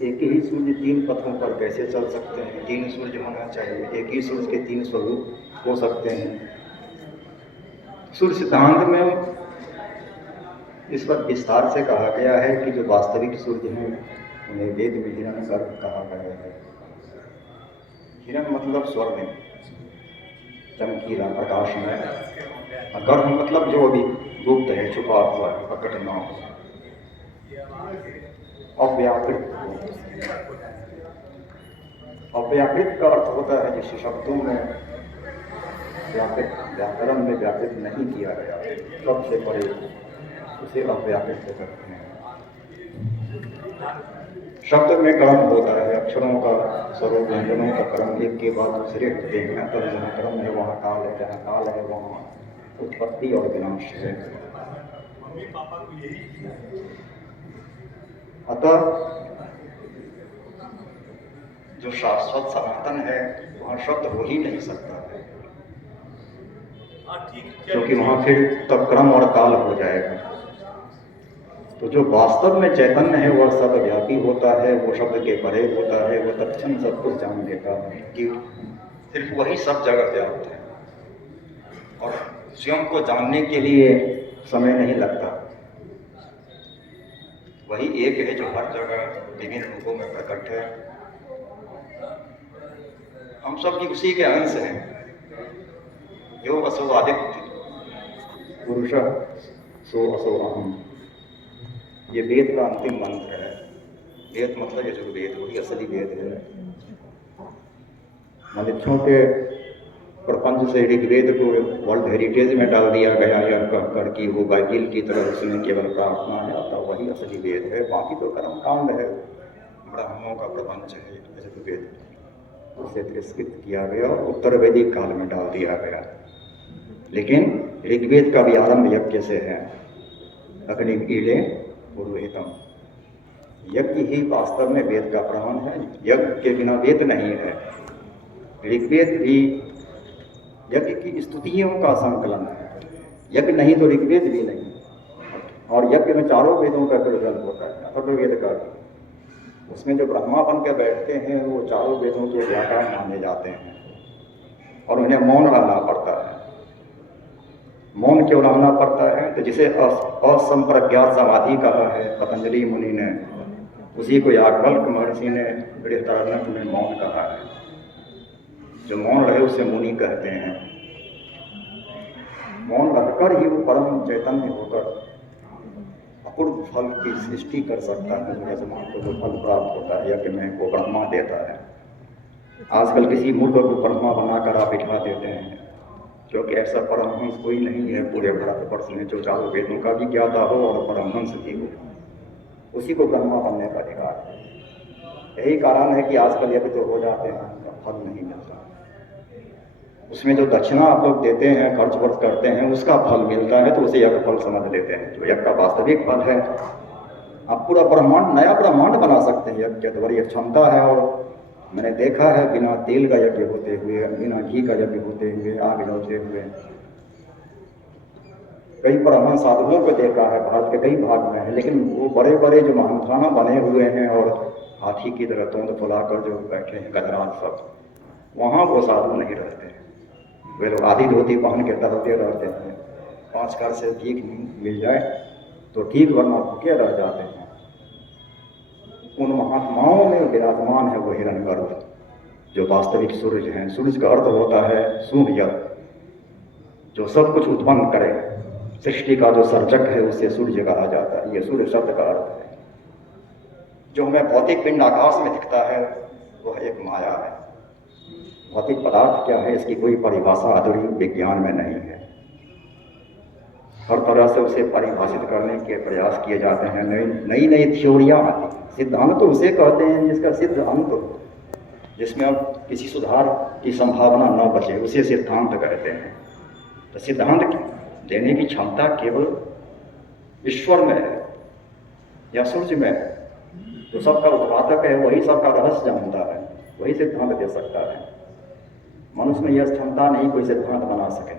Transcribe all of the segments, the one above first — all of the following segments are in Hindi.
एक ही सूर्य तीन पथों पर कैसे चल सकते हैं? तीन सूर्य होना चाहिए, एक ही सूर्य के तीन स्वरूप हो सकते हैं। सूर्य सिद्धांत में इस पर विस्तार से कहा गया है कि जो वास्तविक सूर्य हैं उन्हें वेद में हिरण्यगर्भ कहा गया है। हिरण मतलब स्वर्ण, चमकीला, प्रकाशमय। गर्भ मतलब जो अभी गुप्त है, छुपा हुआ है, प्रकट न हो, अव्याकृत। अव्याकृत का अर्थ होता है जिस शब्दों में व्याकरण में व्याकृत नहीं किया गया, सबसे परे, उसे अव्याकृत करते हैं। शब्द में क्रम होता है, अक्षरों का स्वरूप, व्यंजनों का क्रम एक के बाद दूसरे होते हैं। अतः जहाँ क्रम है वहाँ काल है, जहाँ काल है वहाँ उत्पत्ति और विनाश है। अतः जो शाश्वत सनातन है वहाँ शब्द हो ही नहीं सकता है, क्योंकि वहाँ फिर तब क्रम और काल हो जाएगा। तो जो वास्तव में चैतन्य है वह सर्वव्यापी होता है, वो शब्द के परे होता है, वह तत्क्षण सब कुछ जान लेता है कि सिर्फ वही सब जगह व्याप्त है और स्वयं को जानने के लिए समय नहीं लगता। वही एक है जो हर जगह विभिन्न रूपों में प्रकट है। हम सब भी उसी के अंश हैं। यो असो आदित्य पुरुष सो असो अहम, ये वेद का अंतिम मंत्र है। वेद मतलब यजुर्वेद, वही असली वेद है। मनुष्यों के प्रपंच से ऋग्वेद को वर्ल्ड हेरिटेज में डाल दिया गया यह कहकर कि वो बाइबिल की तरह उसमें केवल प्रार्थना है, अतः वही असली वेद है। बाकी तो कर्मकांड है, ब्राह्मणों का प्रपंच है यजुर्वेद, उसे तिरस्कृत किया गया और उत्तर वैदिक काल में डाल दिया गया। लेकिन ऋग्वेद का भी आरंभ यज्ञ से है, अग्निमीळे पुरोहितम। यज्ञ ही वास्तव में वेद का प्रमाण है, यज्ञ के बिना वेद नहीं है। ऋग्वेद भी यज्ञ की स्तुतियों का संकलन है, यज्ञ नहीं तो ऋग्वेद भी नहीं। और यज्ञ में चारों वेदों का प्रयोजन होता है, अथर्ववेद का भी। उसमें जो ब्रह्मा बन के बैठते हैं वो चारों वेदों के व्याकरण माने जाते हैं और उन्हें मौन रहना पड़ता है। मौन क्यों रहना पड़ता है? तो जिसे असंप्रज्ञात समाधि कहा है पतंजलि मुनि ने, उसी को याज्ञवल्क्य महर्षि ने बृहदारण्यक में मौन कहा है। जो मौन रहे उसे मुनि कहते हैं। मौन रहकर ही वो परम चैतन्य होकर अपूर्व फल की सृष्टि कर सकता है। जो यजमान को जो फल प्राप्त होता है यज्ञ में वो ब्रह्मा देता है। आजकल किसी मूर्ख को ब्रह्मा बनाकर आप बिठा देते हैं, क्योंकि ऐसा परमहंस कोई नहीं है पूरे भारतवर्ष में जो चारों वेदों का भी ज्ञाता हो और परमहंस भी हो, उसी को ब्रह्मा बनने का अधिकार है। यही कारण है कि आजकल यज्ञ तो हो जाते हैं, फल नहीं मिलता। उसमें जो दक्षिणा आप लोग देते हैं, खर्च वर्च करते हैं, उसका फल मिलता है तो उसे यज्ञ फल समझ लेते हैं। जो यज्ञ का वास्तविक फल है, आप पूरा ब्रह्मांड, नया ब्रह्मांड बना सकते हैं यज्ञ के द्वारा। ये क्षमता है। और मैंने देखा है बिना तेल का यज्ञ होते हुए, बिना घी का यज्ञ होते हुए, आग जलाते हुए। कई परमहंस साधुओं को देखा है, भारत के कई भाग में है, लेकिन वो बड़े बड़े जो महानखाना बने हुए हैं और हाथी की तरह तोंद फुलाकर जो बैठे हैं गजराज सब, वहाँ वो साधु नहीं रहते हैं। वे लोग आधी धोती पहन के टहलते रहते हैं। 5 घर से भीख मिल जाए तो ठीक, वरना भूखे रह जाते हैं। उन महात्माओं में विराजमान है वो हिरण्यगर्भ, जो वास्तविक सूर्य हैं। सूर्य का अर्थ होता है सूर्य, जो सब कुछ उत्पन्न करे। सृष्टि का जो सर्जक है उसे सूर्य कहा जाता है। ये सूर्य शब्द का अर्थ है। जो हमें भौतिक पिंड आकाश में दिखता है वह एक माया है। भौतिक पदार्थ क्या है इसकी कोई परिभाषा आधुनिक विज्ञान में नहीं है। हर तरह से उसे परिभाषित करने के प्रयास किए जाते हैं, नई नई थ्योरियाँ आती हैं। सिद्धांत तो उसे कहते हैं जिसका सिद्ध अंत हो, जिसमें अब किसी सुधार की संभावना न बचे, उसे सिद्धांत कहते हैं। तो सिद्धांत देने की क्षमता केवल ईश्वर में है या सूर्य में है। जो सबका उत्पादक है वही सबका रहस्य जानता है, वही सिद्धांत दे सकता है। मनुष्य में यह क्षमता नहीं कोई सिद्धांत बना सके।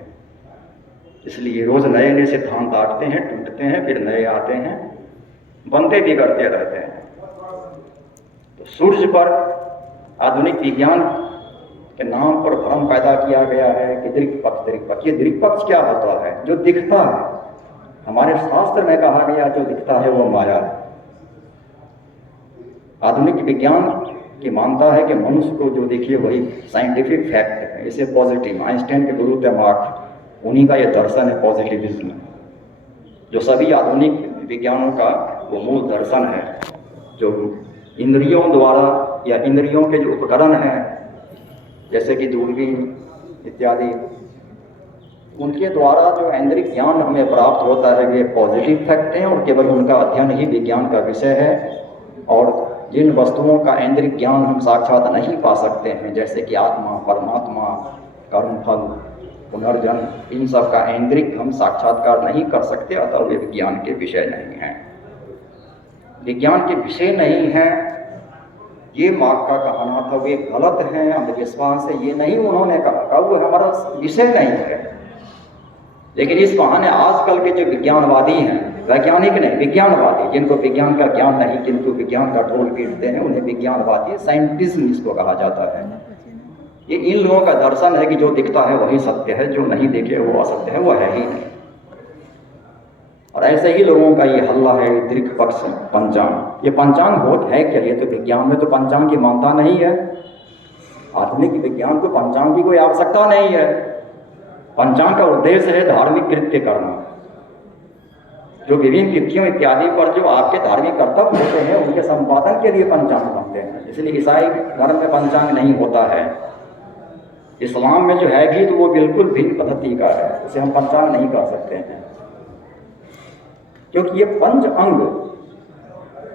इसलिए रोज नए नए सिद्धांत आते हैं, टूटते हैं, फिर नए आते हैं, बनते बिगड़ते रहते हैं। तो सूर्य पर आधुनिक विज्ञान के नाम पर भ्रम पैदा किया गया है कि दृक् पक्ष। ये दृक् पक्ष क्या होता है? जो दिखता है। हमारे शास्त्र में कहा गया जो दिखता है वो माया है। आधुनिक विज्ञान की मानता है कि मनुष्य को जो देखिए वही साइंटिफिक फैक्ट है। इसे पॉजिटिव, आइंस्टाइन के गुरु थे मार्क्स, उन्हीं का ये दर्शन है पॉजिटिविज्म, जो सभी आधुनिक विज्ञानों का वो मूल दर्शन है। जो इंद्रियों द्वारा या इंद्रियों के जो उपकरण हैं जैसे कि दूरबीन इत्यादि, उनके द्वारा जो ऐन्द्रिक ज्ञान हमें प्राप्त होता है वे पॉजिटिव फैक्ट हैं और केवल उनका अध्ययन ही विज्ञान का विषय है। और जिन वस्तुओं का ऐन्द्रिक ज्ञान हम साक्षात नहीं पा सकते हैं जैसे कि आत्मा, परमात्मा, कर्मफल, पुनर्जन्म, इन सब का ऐन्द्रिक हम साक्षात्कार नहीं कर सकते, अतः वे विज्ञान के विषय नहीं हैं। विज्ञान के विषय नहीं हैं ये मार्क्स का कहना था, वे गलत हैं, अंधविश्वास है, ये नहीं उन्होंने कहा, वो हमारा विषय नहीं है। लेकिन इस बहाने आजकल के जो विज्ञानवादी हैं, वैज्ञानिक नहीं विज्ञानवादी, जिनको विज्ञान का ज्ञान नहीं किंतु विज्ञान का ढोल पीटते हैं, उन्हें विज्ञानवादी, साइंटिज्म इसको कहा जाता है। ये इन लोगों का दर्शन है कि जो दिखता है वही सत्य है, जो नहीं दिखे वो असत्य है, वो है ही नहीं। और ऐसे ही लोगों का ये हल्ला है दृक् पक्ष पंचांग। ये पंचांग होत है क्या? ये तो विज्ञान में तो पंचांग की मानता नहीं है। आधुनिक विज्ञान को पंचांग की कोई आवश्यकता नहीं है। पंचांग का उद्देश्य है धार्मिक कृत्य करना। जो विभिन्न तिथियों इत्यादि पर जो आपके धार्मिक कर्तव्य होते हैं उनके संपादन के लिए पंचांग बनते हैं। इसलिए ईसाई धर्म में पंचांग नहीं होता है। इस्लाम में जो है भी तो वो बिल्कुल भिन्न पद्धति का है, उसे हम पंचांग नहीं कर सकते हैं, क्योंकि ये पंच अंग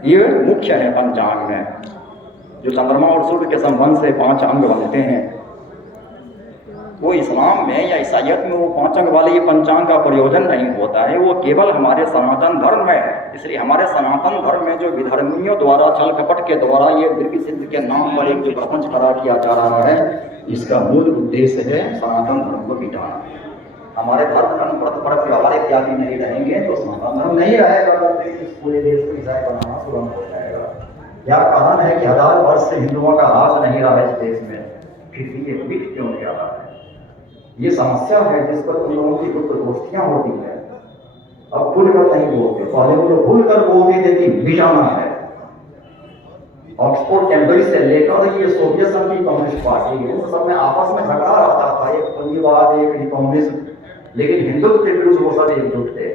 ये मुख्य है पंचांग में। जो चंद्रमा और सूर्य के संबंध से 5 अंग बनते हैं, वो इस्लाम में या ईसाइयत में वो 5 अंग वाले ये पंचांग का प्रयोजन नहीं होता है, वो केवल हमारे सनातन धर्म में है। इसलिए हमारे सनातन धर्म में जो विधर्मियों द्वारा छल कपट के द्वारा ये दृक् सिद्ध के नाम पर एक जो प्रपंच खड़ा किया जा रहा है, इसका मूल उद्देश्य है सनातन धर्म को मिटाना। हमारे धर्म पर व्यवहार इत्यादि नहीं रहेंगे तो सनातन धर्म नहीं रहेगा, पूरे देश को ईसाई बनाना सुगम हो जाएगा। क्या कारण है कि 1000 वर्ष से हिंदुओं का राज नहीं रहा इस देश में, फिर भी ये मिट क्यों नहीं रहा है? ये समस्या है जिस पर उन लोगों की गुप्त गोष्ठियां होती है। अब खुलकर नहीं बोलते, पहले वो लोग खुलकर बोलते थे कि मिटाना है। ऑक्सफोर्ड कैम्ब्रिज से लेकर ये सोवियत संघ की कम्युनिस्ट पार्टी, उन सब में आपस में झगड़ा रहता था, एक पूंजीवाद एक रिपब्लिकन, लेकिन हिंदुत्व के विरुद्ध वो सब एकजुट थे।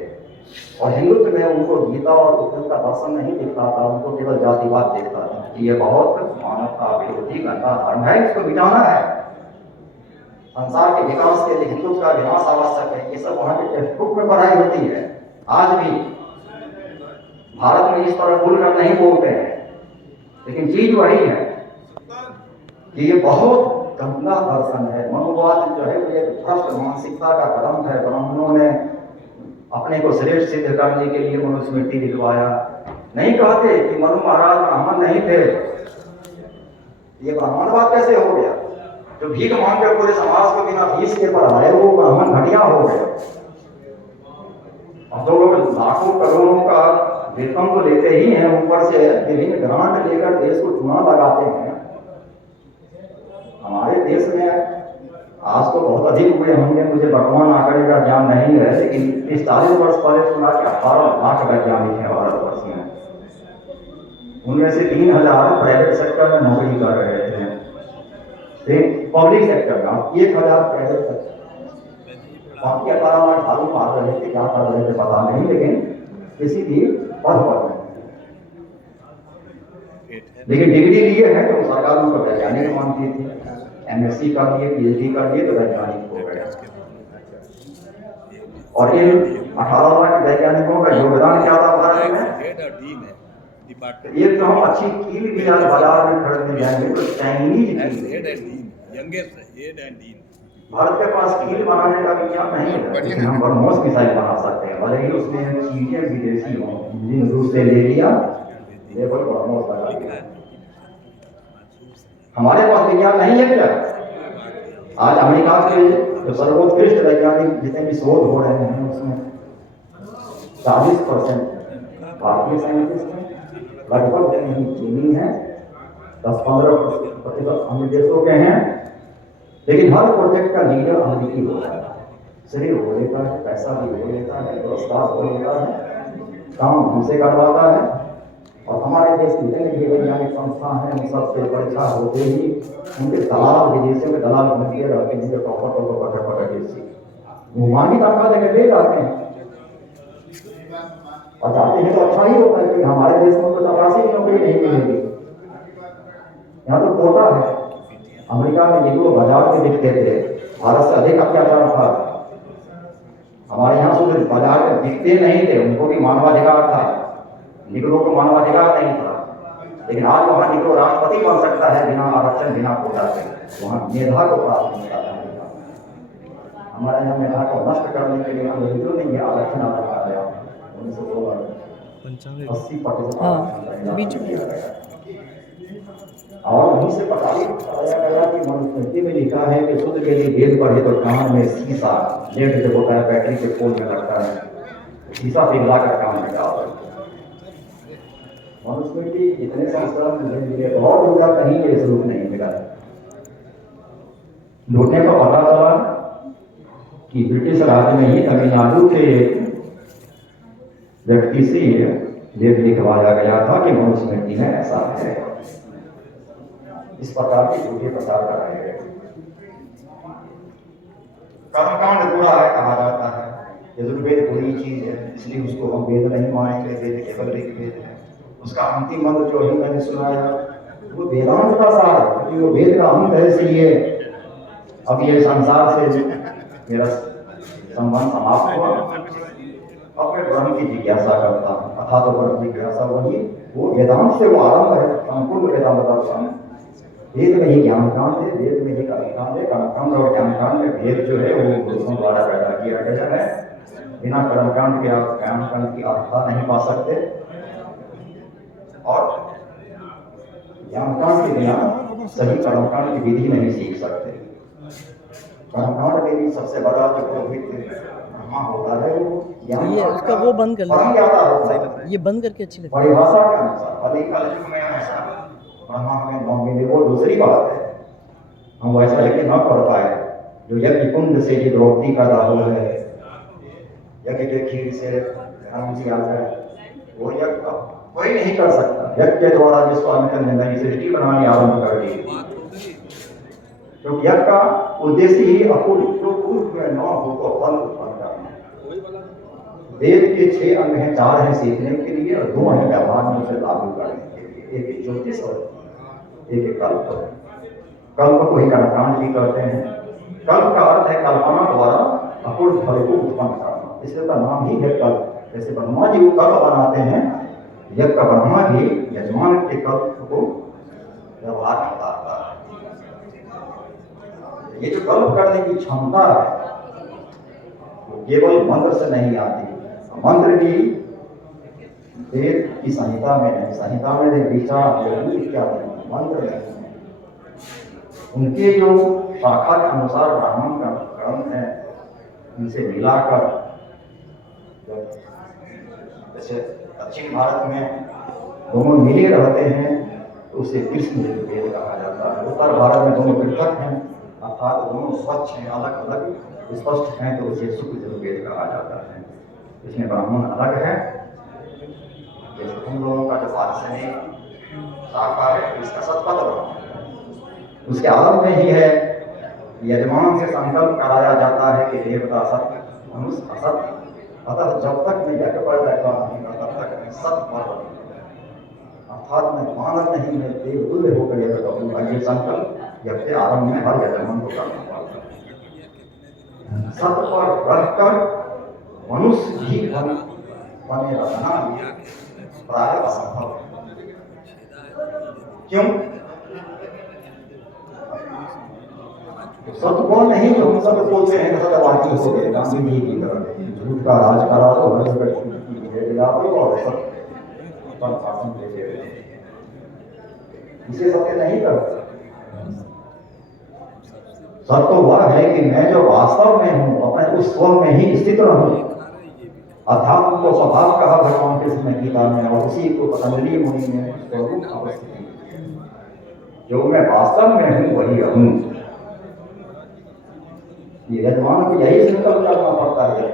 और हिंदुत्व में उनको गीता और उपनिषद का दर्शन नहीं दिखता था, उनको केवल जातिवाद दिखता था कि ये बहुत मानवता विरोधी गंदा धर्म है, इसको मिटाना है। संसार के विकास के लिए हिंदुत्व का विनाश आवश्यक है। ये सब वहां के टेक्स्ट बुक में पढ़ाई होती है। आज भी भारत में इस तरह खुलकर नहीं बोलते हैं, लेकिन चीज वही है कि ये बहुत गंदा दर्शन है। मनुवाद जो है वो एक भ्रष्ट मानसिकता का कदम है। ब्राह्मणों ने अपने को श्रेष्ठ सिद्ध करने के लिए मनुस्मृति लिखवाया। नहीं कहते कि मनु महाराज ब्राह्मण नहीं थे। ये ब्राह्मणवाद कैसे हो गया? जो भीख मांग कर पूरे समाज को बिना फीस के पढ़ाए वो ब्राह्मण घटिया हो गए। अब तो लोग लाखों करोड़ों का वेतन तो लेते ही हैं, ऊपर से विभिन्न ग्रांट लेकर देश को चुना लगाते हैं। हमारे देश में आज तो बहुत अधिक हुए होंगे, मुझे वर्तमान आंकड़े का ज्ञान नहीं है, लेकिन 30-40 वर्ष पहले सुना कि 18 लाख वैज्ञानिक हैं भारतवर्ष में। उनमें से 3000 प्राइवेट सेक्टर में नौकरी कर रहे थे, पब्लिक सेक्टर का 1000 प्राइवेट सेक्टर, बाकी 18 लाख झाड़ू मार रहे थे, क्या कर रहे थे पता नहीं, लेकिन किसी भी पद पर नहीं। लेकिन डिग्री लिए हैं तो सरकार उनको वैज्ञानिक मानती थी। MSc कर लिए, PhD कर लिए तो वैज्ञानिक हो गए। और इन 18 लाख वैज्ञानिकों का योगदान क्या था भारत में? ये तो हम अच्छी कील भी आज बाजार में खरीदने जाएंगे तो चाइनीज भारत के पास कील बनाने का विज्ञान नहीं है। हम ब्रह्मोस मिसाइल बना सकते हैं, भले ही उसमें चीजें विदेशी हों। जिन रूस से ले लिया लेवल ब्रह्मोस लगा दिया। हमारे पास विज्ञान नहीं है क्या? आज अमेरिका के जो सर्वोत्कृष्ट वैज्ञानिक जितने भी शोध हो रहे हैं उसमें 40% भारतीय साइंटिस्ट हैं, लगभग नहीं चीनी है 10-15% अन्य देशों के हैं, लेकिन हर प्रोजेक्ट का लीडर अमेरिकी होता है। शरीर वो लेता है, पैसा भी वो लेता है, पुरस्कार वो लेता है, काम हमसे करवाता है। और हमारे देश की जितने भी वैज्ञानिक संस्थान हैं, उन सबसे परीक्षा होते ही उनके दलाल विदेशों में दलाल घूमते रहते हैं, टॉपर पकड़ के वो मांगी तनख्वाह देकर ले जाते हैं और जाते हैं तो अच्छा ही होता है, क्योंकि हमारे देश में तो चपरासी की नौकरी नहीं मिलेगी। यहाँ तो कोटा है। अमेरिका में निगरो बाजार में बिकते थे, भारत से अधिक अत्याचार था। हमारे यहाँ से बाजार में बिकते नहीं थे, उनको भी मानवाधिकार था, निगरों को मानवाधिकार नहीं था। लेकिन आज वहाँ निगरो राष्ट्रपति बन सकता है बिना आरक्षण, बिना कोटा से। वहाँ मेधा को प्राथमिकता है। हमारे यहाँ मेधा को नष्ट करने के लिए अंग्रेजों ने यह आरक्षण लगाया 80% बीच में और वहीं से बताया गया कि मनुस्मृति में लिखा है कि शुद्ध के लिए वेद पढ़े तो कान में शीशा, लेट जब होता है बैटरी के पोल में लगता है, शीशा पिघला कर कान में डाल। मनुस्मृति इतने संस्करण मिले और दूसरा कहीं ये स्वरूप नहीं मिला। लौटने को पता चला कि ब्रिटिश राज में ही तमिलनाडु के व्यक्ति से लेख लिखवाया गया था कि मनुस्मृति में ऐसा है। इस प्रकार के झूठे प्रचार कराए गए। कर्मकांड बुरा है कहा जाता है, यजुर्वेद बुरी चीज है, इसलिए उसको हम वेद नहीं मानेंगे, वेद केवल ऋग्वेद है। उसका अंतिम मंत्र जो ही मैंने सुनाया वो वेदांत का सार है, क्योंकि वो वेद का अंत है। इसलिए अब ये संसार से मेरा संबंध समाप्त हुआ, अब मैं ब्रह्म की जिज्ञासा करता हूँ। अथा तो ब्रह्म जिज्ञासा वही, वो वेदांत से वो आरंभ है, संपूर्ण वेदांत दर्शन। वेद में ही ज्ञान कांड है, वेद में ही कर्मकांड है। कर्मकांड और ज्ञान कांड में भेद जो है वो पुरुषों द्वारा पैदा किया गया है। बिना कर्मकांड के आप ज्ञान कांड की अर्थता नहीं पा सकते, और ज्ञान कांड के बिना सही कर्मकांड की विधि नहीं सीख सकते। कर्मकांड में भी सबसे बड़ा जो पुरोहित होता है वो ज्ञान, ये उसका वो बंद कर परम ज्ञाता होता है। ये बंद करके अच्छी लगती है। परिभाषा के अनुसार भले कलयुग में ऐसा ब्रह्मा हमें न मिले वो दूसरी बात है, हम वैसा लेके न पढ़ पाए। जो यज्ञ कुंड से ही द्रौपदी का दाहो है, यज्ञ के खीर से राम जी आ जाए, वो यज्ञ कोई नहीं कर सकता। यज्ञ के द्वारा विश्वामित्र ने नई सृष्टि बनानी आरंभ कर दी, क्योंकि यज्ञ का उद्देश्य ही अपूर्व जो पूर्व में न हो तो फल उत्पन्न करना। वेद के 6 अंग हैं, 4 हैं सीखने के लिए और 2 हैं व्यवहार में उसे लागू करने के लिए। एक ज्योतिष और एक कल्प। कल्प को ही कर्मकांड भी कहते हैं। कल्प का अर्थ है कल्पना द्वारा अपूर्व फल को उत्पन्न करना, इसलिए का नाम ही है कल्प। जैसे ब्रह्मा जी वो कल्प बनाते हैं, यज्ञ का ब्रह्मा जी यजमान के कल्प को व्यवहार में उतारता है। ये जो कल्प करने की क्षमता है वो केवल मंत्र से नहीं आती। मंत्र भी वेद की संहिता में है, संहिता में विचार इत्यादि मंत्र नहीं है। उनके जो शाखा के अनुसार ब्राह्मण का ग्रंथ है, उनसे मिलाकर, जैसे दक्षिण भारत में दोनों मिले रहते हैं तो उसे कृष्ण यजुर्वेद कहा जाता है। उत्तर भारत में दोनों पृथक हैं, अर्थात दोनों स्वच्छ हैं, अलग अलग स्पष्ट हैं, तो उसे शुक्ल यजुर्वेद कहा जाता है। इसमें ब्राह्मण अलग है, जैसे हम लोगों का जो पारसनिक शाखा है इसका सतपथ ब्राह्मण है। उसके आरंभ में ही है यजमान से संकल्प कराया जाता है कि देवता सत्य, मनुष्य असत्य, अतः जब तक मैं यज्ञ पर बैठा नहीं तब तक मैं सत्य पर, अर्थात मैं मानव नहीं, मैं देवतुल्य होकर यज्ञ करूंगा। ये संकल्प यज्ञ के आरंभ में हर यजमान को करना पड़ता है। सत्य पर रहकर मनुष्य भी बने रहना प्राय असंभव है। क्यों? सत्य कौन नहीं, जो हम सब बोलते हैं सत्यवादी हो गए, गांधी जी की तरह झूठ का राज करा दो, हर जगह झूठ की विजय दिला दो और सत्य पर शासन देते रहे। इसे सत्य नहीं करते। सत्य वह है कि मैं जो वास्तव में हूँ अपने उस स्व में ही स्थित रहूं। अध्यात्म को स्वभाव कहा भगवान कृष्ण ने गीता में, और उसी को पतंजलि मुनि ने स्वरूप अवस्थिति। जो मैं वास्तव में हूँ वही हूँ। ये यजमान को यही संकल्प करना पड़ता है।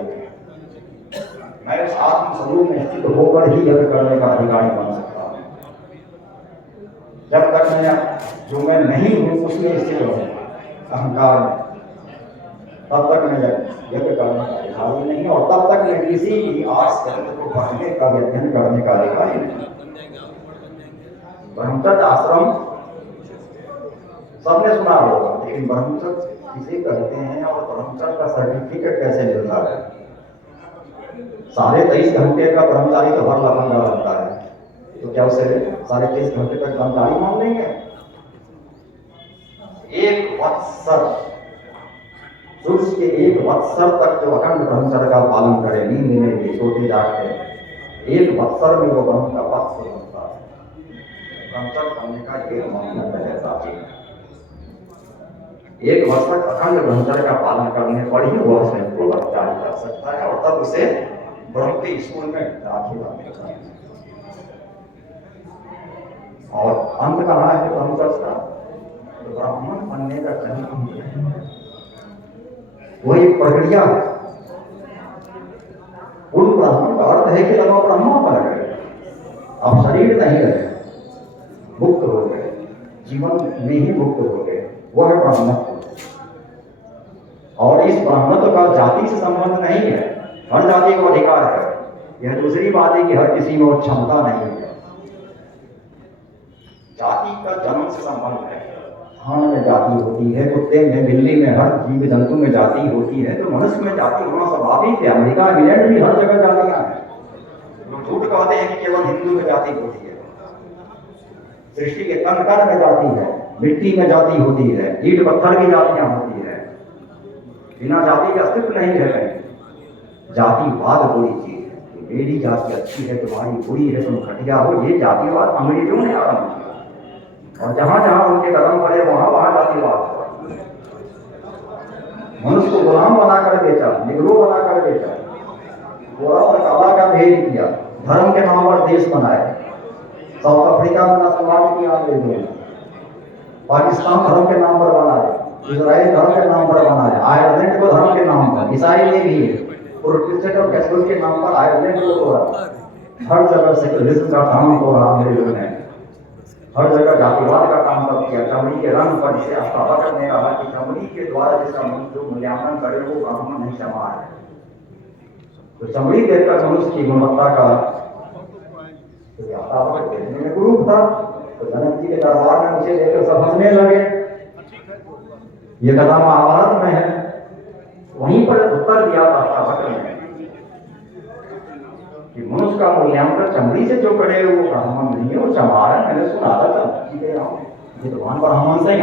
मैं उस आत्म स्वरूप में स्थित होकर ही यज्ञ करने का अधिकारी बन सकता हूँ। जब तक मैं जो मैं नहीं हूँ उसमें स्थित रहूंगा, अहंकार में, तब तक मैं यज्ञ करने का अधिकारी नहीं, और तब तक मैं किसी भी आर्ट्स ग्रंथ को पढ़ने का, अध्ययन करने का अधिकारी नहीं। ब्रह्मचर्य आश्रम सबने सुना होगा, लेकिन ब्रह्मचर्य किसे कहते हैं और ब्रह्मचर्य का सर्टिफिकेट कैसे मिलता है? 23.5 घंटे का ब्रह्मचारी तो हर लफंगा रहता है, तो क्या उसे 23.5 घंटे तक ब्रह्मचारी मान लेंगे? 1 वत्सर, सूर्य के 1 वत्सर तक जो अखंड ब्रह्मचर्य का पालन करे, नींद में भी, सोते जागते, 1 वत्सर में वो ब्रह्म का वत्सर होता है। ब्रह्मचर्य करने का ये मानदंड है प्राचीन। 1 वर्ष तक अखंड ब्रह्मचर्य का पालन करने पर ही वह स्वयं को ब्रह्मचारी कर सकता है, और तब उसे ब्रह्म के स्कूल में दाखिला मिलता है। और अंत कहाँ है ब्रह्मचर्य का? तो ब्राह्मण बनने का कहीं नहीं है, वो एक प्रक्रिया है। पूर्ण ब्राह्मण का अर्थ है कि अब ब्रह्मा बन गए, अब शरीर नहीं रहे, मुक्त हो गए, जीवन में ही मुक्त हो गए, वह है ब्राह्मणत्व। और इस ब्राह्मणत्व का जाति से संबंध नहीं है, हर जाति को अधिकार है। यह दूसरी बात है कि हर किसी में वो क्षमता नहीं है। जाति का जन्म से संबंध है। धान में जाति होती है, कुत्ते में, बिल्ली में, हर जीव जंतु में जाति होती है, तो मनुष्य में जाति होना स्वाभाविक है। अमेरिका, इंग्लैंड भी हर जगह जातियां हैं। लोग झूठ कहते हैं कि केवल हिंदू में जाति होती है। सृष्टि के कण कण में जाति है, मिट्टी में जाति होती है, ईंट पत्थर की जातियां होती है। बिना जाति का अस्तित्व नहीं है कहीं। जातिवाद बुरी चीज है। मेरी जाति अच्छी है, तुम्हारी बुरी है, तुम घटिया हो, ये जातिवाद अंग्रेजों ने आरंभ किया, और जहां जहां उनके कदम पड़े वहां वहां जातिवाद हुआ। मनुष्य को गुलाम बनाकर बेचा, निगरो बनाकर बेचा, गोरा और काला का भेद किया, धर्म के नाम पर देश बनाए। साउथ अफ्रीका में नस्लवाद किया अंग्रेजों ने, पाकिस्तान धर्म के नाम पर बनाए, इजराइल धर्म के नाम पर बनाया, आयरलैंड को धर्म के नाम पर, ईसाई ने भी प्रोटेस्टेंट और कैथोलिक के नाम पर आयरलैंड को तोड़ा। हर जगह सेक्युलरिज्म का काम तोड़ा अंग्रेजों ने, हर जगह जातिवाद का काम कर किया। चमड़ी के रंग पर इसे स्थापना ने कहा कि चमड़ी के द्वारा जिसका जो मूल्यांकन करे वो ब्राह्मण नहीं क्षमा है। तो चमड़ी देखकर मनुष्य की गुणवत्ता का देखने में गुरु था, तो जनक जी के दरबार में उसे देखकर सब हंसने लगे। ये कथा महाभारत में है, वहीं पर उत्तर दिया था ने कि मनुष्य का मूल्यांकन चमड़ी से जो करे वो ब्राह्मण नहीं है, वो चमार है। मैंने सुना था, ये तो ब्राह्मण से ही